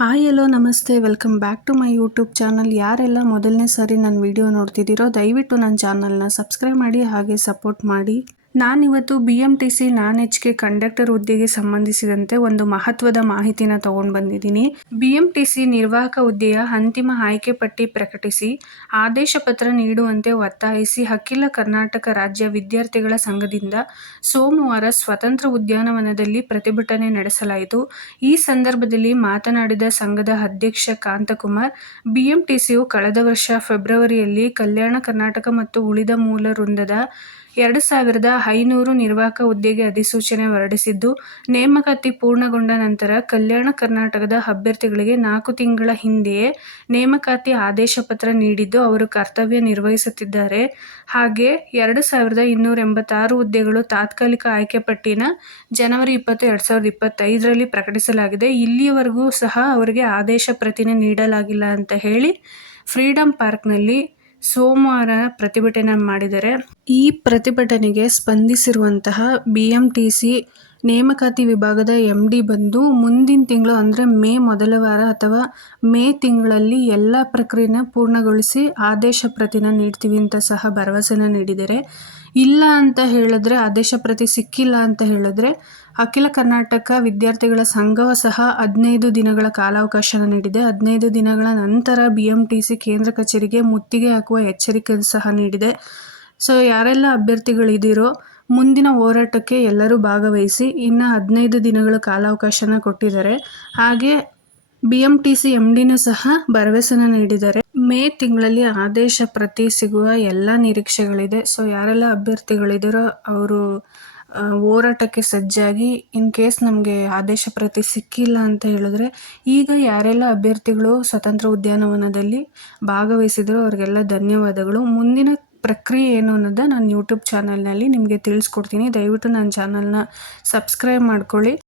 Hi hello ನಮಸ್ತೆ welcome back to my YouTube channel ಯಾರೆಲ್ಲ ಮೊದಲನೇ ಸಾರಿ ನನ್ನ ವಿಡಿಯೋ ನೋಡ್ತಿದ್ದೀರೋ, ದಯವಿಟ್ಟು ನನ್ನ ಚಾನಲ್ನ ಸಬ್ಸ್ಕ್ರೈಬ್ ಮಾಡಿ, ಹಾಗೆ ಸಪೋರ್ಟ್ ಮಾಡಿ. ನಾನಿವತ್ತು B M T C non H K conductor ಹುದ್ದೆಗೆ ಸಂಬಂಧಿಸಿದಂತೆ ಒಂದು ಮಹತ್ವದ ಮಾಹಿತಿನ ತಗೊಂಡು ಬಂದಿದ್ದೀನಿ. ಬಿ ಎಂ ಟಿ ಸಿ ನಿರ್ವಾಹಕ ಹುದ್ದೆಯ ಅಂತಿಮ ಆಯ್ಕೆ ಪಟ್ಟಿ ಪ್ರಕಟಿಸಿ, ಆದೇಶ ಪತ್ರ ನೀಡುವಂತೆ ಒತ್ತಾಯಿಸಿ ಅಖಿಲ ಕರ್ನಾಟಕ ರಾಜ್ಯ ವಿದ್ಯಾರ್ಥಿಗಳ ಸಂಘದಿಂದ ಸೋಮವಾರ ಸ್ವತಂತ್ರ ಉದ್ಯಾನವನದಲ್ಲಿ ಪ್ರತಿಭಟನೆ ನಡೆಸಲಾಯಿತು. ಈ ಸಂದರ್ಭದಲ್ಲಿ ಮಾತನಾಡಿದ ಸಂಘದ ಅಧ್ಯಕ್ಷ ಕಾಂತಕುಮಾರ್ ಬಿ ಎಂಟಿಸಿಯು ಕಳೆದ ವರ್ಷ ಫೆಬ್ರವರಿಯಲ್ಲಿ ಕಲ್ಯಾಣ ಕರ್ನಾಟಕ ಮತ್ತು ಉಳಿದ ಮೂಲ ವೃಂದದ ಎರಡು ಸಾವಿರದ ಐನೂರು ನಿರ್ವಾಹಕ ಹುದ್ದೆಗೆ ಅಧಿಸೂಚನೆ ಹೊರಡಿಸಿದ್ದು, ನೇಮಕಾತಿ ಪೂರ್ಣಗೊಂಡ ನಂತರ ಕಲ್ಯಾಣ ಕರ್ನಾಟಕದ ಅಭ್ಯರ್ಥಿಗಳಿಗೆ ನಾಲ್ಕು ತಿಂಗಳ ಹಿಂದೆಯೇ ನೇಮಕಾತಿ ಆದೇಶ ಪತ್ರ ನೀಡಿದ್ದು ಅವರು ಕರ್ತವ್ಯ ನಿರ್ವಹಿಸುತ್ತಿದ್ದಾರೆ. ಹಾಗೆ ಎರಡು ಸಾವಿರದ ಇನ್ನೂರ ಎಂಬತ್ತಾರು ಹುದ್ದೆಗಳು ತಾತ್ಕಾಲಿಕ ಆಯ್ಕೆ ಪಟ್ಟಿನ ಜನವರಿ ಇಪ್ಪತ್ತು, ಎರಡು ಸಾವಿರದ ಇಪ್ಪತ್ತೈದರಲ್ಲಿ ಪ್ರಕಟಿಸಲಾಗಿದೆ. ಇಲ್ಲಿಯವರೆಗೂ ಸಹ ಅವರಿಗೆ ಆದೇಶ ಪ್ರತಿನೇ ನೀಡಲಾಗಿಲ್ಲ ಅಂತ ಹೇಳಿ ಫ್ರೀಡಂ ಪಾರ್ಕ್ನಲ್ಲಿ ಸೋಮವಾರ ಪ್ರತಿಭಟನೆ ಮಾಡಿದರೆ ಈ ಪ್ರತಿಭಟನೆಗೆ ಸ್ಪಂದಿಸಿರುವಂತಹ ಬಿ ನೇಮಕಾತಿ ವಿಭಾಗದ ಎಂ ಡಿ ಬಂದು ಮುಂದಿನ ತಿಂಗಳು ಅಂದರೆ ಮೇ ಮೊದಲ ವಾರ ಅಥವಾ ಮೇ ತಿಂಗಳಲ್ಲಿ ಎಲ್ಲ ಪ್ರಕ್ರಿಯೆನ ಪೂರ್ಣಗೊಳಿಸಿ ಆದೇಶ ಪ್ರತಿನ ನೀಡ್ತೀವಿ ಅಂತ ಸಹ ಭರವಸೆನ ನೀಡಿದ್ದಾರೆ ಇಲ್ಲ ಅಂತ ಹೇಳಿದ್ರೆ, ಆದೇಶ ಪ್ರತಿ ಸಿಕ್ಕಿಲ್ಲ ಅಂತ ಹೇಳಿದ್ರೆ, ಅಖಿಲ ಕರ್ನಾಟಕ ವಿದ್ಯಾರ್ಥಿಗಳ ಸಂಘವು ಸಹ ಹದಿನೈದು ದಿನಗಳ ಕಾಲಾವಕಾಶನ ನೀಡಿದೆ. ಹದಿನೈದು ದಿನಗಳ ನಂತರ ಬಿ ಎಂ ಟಿ ಸಿ ಕೇಂದ್ರ ಕಚೇರಿಗೆ ಮುತ್ತಿಗೆ ಹಾಕುವ ಎಚ್ಚರಿಕೆ ಸಹ ನೀಡಿದೆ. ಸೊ ಯಾರೆಲ್ಲ ಅಭ್ಯರ್ಥಿಗಳಿದ್ದೀರೋ ಮುಂದಿನ ಹೋರಾಟಕ್ಕೆ ಎಲ್ಲರೂ ಭಾಗವಹಿಸಿ ಇನ್ನು ಹದಿನೈದು ದಿನಗಳ ಕಾಲಾವಕಾಶನ ಕೊಟ್ಟಿದ್ದಾರೆ. ಹಾಗೆ B M T C M ಡಿನೂ ಸಹ ಭರವಸೆನ ನೀಡಿದ್ದಾರೆ. ಮೇ ತಿಂಗಳಲ್ಲಿ ಆದೇಶ ಪ್ರತಿ ಸಿಗುವ ಎಲ್ಲ ನಿರೀಕ್ಷೆಗಳಿದೆ. ಸೊ ಯಾರೆಲ್ಲ ಅಭ್ಯರ್ಥಿಗಳಿದ್ದಾರೋ ಅವರು ಹೋರಾಟಕ್ಕೆ ಸಜ್ಜಾಗಿ ಇನ್ ಕೇಸ್ ನಮಗೆ ಆದೇಶ ಪ್ರತಿ ಸಿಕ್ಕಿಲ್ಲ ಅಂತ ಹೇಳಿದ್ರೆ, ಈಗ ಯಾರೆಲ್ಲ ಅಭ್ಯರ್ಥಿಗಳು ಸ್ವತಂತ್ರ ಉದ್ಯಾನವನದಲ್ಲಿ ಭಾಗವಹಿಸಿದ್ರು ಅವ್ರಿಗೆಲ್ಲ ಧನ್ಯವಾದಗಳು. ಮುಂದಿನ ಪ್ರಕ್ರಿಯೆ ಏನು ಅನ್ನೋದು ನಾನು ಯೂಟ್ಯೂಬ್ ಚಾನಲ್ನಲ್ಲಿ ನಿಮಗೆ ತಿಳಿಸ್ಕೊಡ್ತೀನಿ. ದಯವಿಟ್ಟು ನನ್ನ ಚಾನಲ್ನ ಸಬ್ಸ್ಕ್ರೈಬ್ ಮಾಡ್ಕೊಳ್ಳಿ.